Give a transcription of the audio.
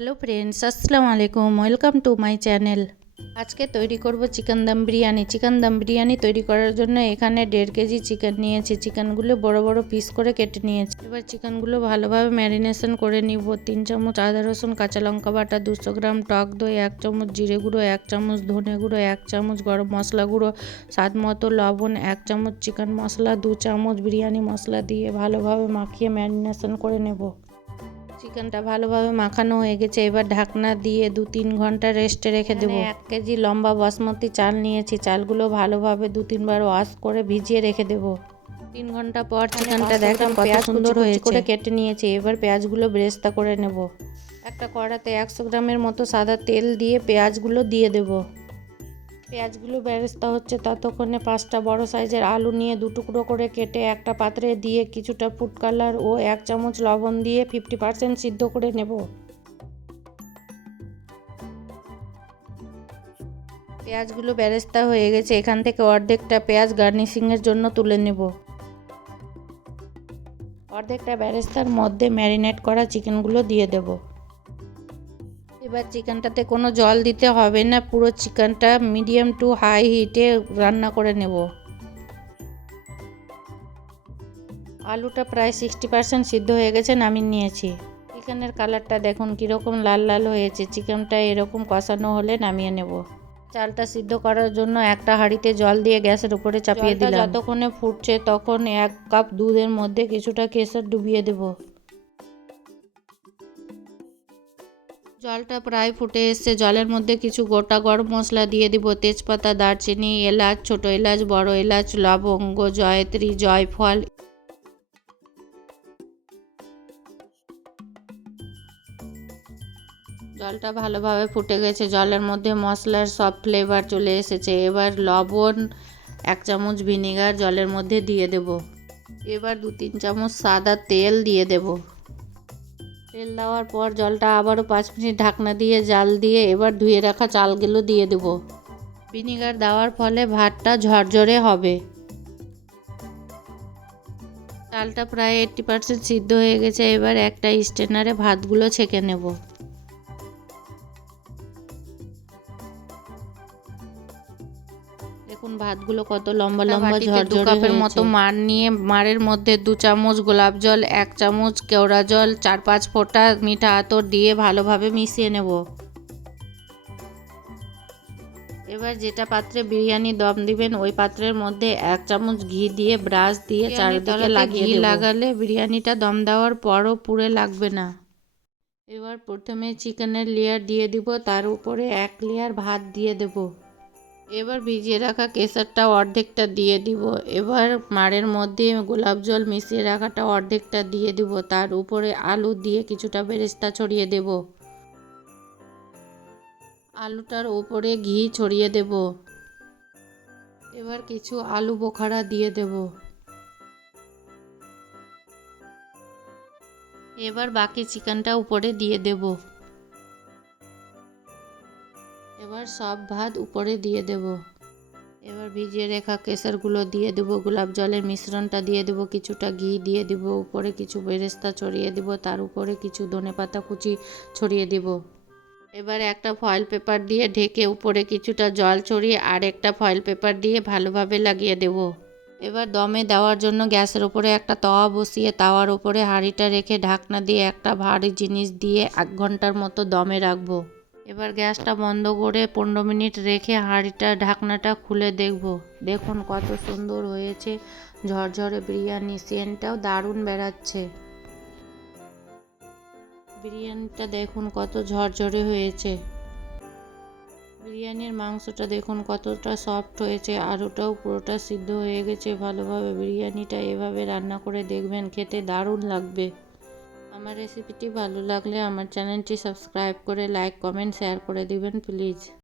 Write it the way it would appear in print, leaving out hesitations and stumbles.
Hello friends, আসসালামু আলাইকুম। Welcome to my channel. আজকে তৈরি করব চিকেন দম বিরিয়ানি। চিকেন দম বিরিয়ানি তৈরি করার জন্য এখানে 1.5 কেজি চিকেন নিয়েছি। চিকেনগুলো বড় বড় পিস করে কেটে নিয়েছি। এবার চিকেনগুলো ভালোভাবে ম্যারিনেশন করে নিব। 3 চামচ আদা রসুন কাঁচা লঙ্কা বাটা, 200 গ্রাম টক দই, 1 চামচ জিরে গুঁড়ো, 1 চামচ ধনে গুঁড়ো, 1 চামচ গরম মশলা গুঁড়ো, স্বাদ মতো লবণ, 1 চামচ চিকেন মশলা, 2 চামচ বিরিয়ানি মশলা দিয়ে ভালোভাবে মাখিয়ে ম্যারিনেশন করে নেব। চিকেনটা ভালোভাবে মাখানো হয়ে গেছে। এবার ঢাকনা দিয়ে 2-3 ঘন্টা রেস্টে রেখে দেবো। 1 কেজি লম্বা বাসমতি চাল নিয়েছি। চালগুলো ভালোভাবে 2-3 বার ওয়াশ করে ভিজিয়ে রেখে দেবো। 3 ঘন্টা পর চিকেনটা দেখেন কত সুন্দর হয়েছে। করে কেটে নিয়েছি। এবার পেঁয়াজগুলো বেরেস্তা করে নেব। একটা কড়াতে 100 গ্রামের মতো সাদা তেল দিয়ে পেঁয়াজগুলো দিয়ে দেব। পেঁয়াজগুলো বেরেস্তা হচ্ছে ততক্ষণে 5টা বড় সাইজের আলু নিয়ে 2 টুকরো করে কেটে একটা পাত্রে দিয়ে কিছুটা ফুড কালার ও 1 চামচ লবণ দিয়ে 50% সিদ্ধ করে নেব। পেঁয়াজগুলো বেরেস্তা হয়ে গেছে। এখান থেকে অর্ধেকটা পেঁয়াজ গার্নিশিংয়ের জন্য তুলে নেব। অর্ধেকটা বেরেস্তার মধ্যে ম্যারিনেট করা চিকেনগুলো দিয়ে দেব। এবার চিকেনটাতে কোনো জল দিতে হবে না। পুরো চিকেনটা মিডিয়াম টু হাই হিটে রান্না করে নেব। আলুটা প্রায় 60% সিদ্ধ হয়ে গেছে, নামিয়ে নিয়েছি। চিকেনের কালারটা দেখুন কীরকম লাল লাল হয়েছে। চিকেনটা এরকম কষানো হলে নামিয়ে নেব। চালটা সিদ্ধ করার জন্য একটা হাঁড়িতে জল দিয়ে গ্যাসের উপরে চাপিয়ে দিলাম। যতক্ষণে ফুটছে তখন 1 কাপ দুধের মধ্যে কিছুটা কেশর ডুবিয়ে দেব। জলটা প্রায় ফুটে এসছে। জলের মধ্যে কিছু গোটা গরম মশলা দিয়ে দিব। তেজপাতা, দারচিনি, এলাচ, ছোট এলাচ, বড় এলাচ, লবঙ্গ, জয়ত্রী, জয়ফল। জলটা ভালোভাবে ফুটে গেছে। জলের মধ্যে মশলার সব ফ্লেভার চলে এসেছে। এবার লবণ, 1 চামচ ভিনেগার জলের মধ্যে দিয়ে দেব। এবার 2-3 চামচ সাদা তেল দিয়ে দেব। তেল দেওয়ার পর জলটা আবারও 5 মিনিট ঢাকনা দিয়ে জাল দিয়ে এবার ধুয়ে রাখা চালগুলো দিয়ে দেব। ভিনেগার দেওয়ার ফলে ভাতটা ঝরঝরে হবে। চালটা প্রায় 80% সিদ্ধ হয়ে গেছে। এবার একটা স্ট্রেনারে ভাতগুলো ছেঁকে নেব। দেখুন ভাতগুলো কত লম্বা লম্বা ঝরঝরে 2 কাপের মতো মাড় নিয়ে মাড়ের মধ্যে 2 চামচ গোলাপ জল, 1 চামচ কেওড়া জল, 4-5 ফোঁটা মিঠা আতর দিয়ে ভালোভাবে মিশিয়ে নেব। এবার যেটা পাত্রে বিরিয়ানি দম দিবেন ওই পাত্রের মধ্যে 1 চামচ ঘি দিয়ে ব্রাশ দিয়ে চারিদিকে লাগিয়ে দেব। ঘি লাগালে বিরিয়ানিটা দম দেওয়ার পরও পুড়ে লাগবে না। এবার প্রথমে চিকেনের লেয়ার দিয়ে দিব, তার উপরে 1 লেয়ার ভাত দিয়ে দেব। এবার ভিজিয়ে রাখা কেশরটা অর্ধেকটা দিয়ে দিব। এবার মাড়ের মধ্যে গোলাপ জল মিশিয়ে রাখাটা অর্ধেকটা দিয়ে দিব। তার উপরে আলু দিয়ে কিছুটা বেরেস্তা ছড়িয়ে দেব। আলুটার উপরে ঘি ছড়িয়ে দেব। এবার কিছু আলু বোখারা দিয়ে দেব। এবার বাকি চিকেনটা উপরে দিয়ে দেব। এবার সব ভাত উপরে দিয়ে দেব। এবার ভিজিয়ে রাখা কেশরগুলো দিয়ে দেবো। গোলাপ জলের মিশ্রণটা দিয়ে দেবো। কিছুটা ঘি দিয়ে দেব। উপরে কিছু বেরেস্তা ছড়িয়ে দেব। তার উপরে কিছু ধনেপাতা কুচি ছড়িয়ে দেব। এবার একটা ফয়েল পেপার দিয়ে ঢেকে উপরে কিছুটা জল ছড়িয়ে আর একটা ফয়েল পেপার দিয়ে ভালোভাবে লাগিয়ে দেব। এবার দমে দেওয়ার জন্য গ্যাসের উপরে একটা তাওয়া বসিয়ে তাওয়ার উপরে হাঁড়িটা রেখে ঢাকনা দিয়ে একটা ভারী জিনিস দিয়ে 1 ঘন্টার মতো দমে রাখবো। এবার গ্যাসটা বন্ধ করে 15 মিনিট রেখে হাঁড়িটা ঢাকনাটা খুলে দেখব। দেখুন কত সুন্দর হয়েছে ঝরঝরে বিরিয়ানি। সেন্টটাও দারুণ বেরাচ্ছে। বিরিয়ানিটা দেখুন কত ঝরঝরে হয়েছে। বিরিয়ানির মাংসটা দেখুন কতটা সফট হয়েছে। আলুটাও পুরোটা সিদ্ধ হয়ে গেছে ভালোভাবে। বিরিয়ানিটা এভাবে রান্না করে দেখবেন, খেতে দারুণ লাগবে। আমার রেসিপিটি ভালো লাগলে আমার চ্যানেলটি সাবস্ক্রাইব করে লাইক, কমেন্ট, শেয়ার করে দিবেন প্লিজ।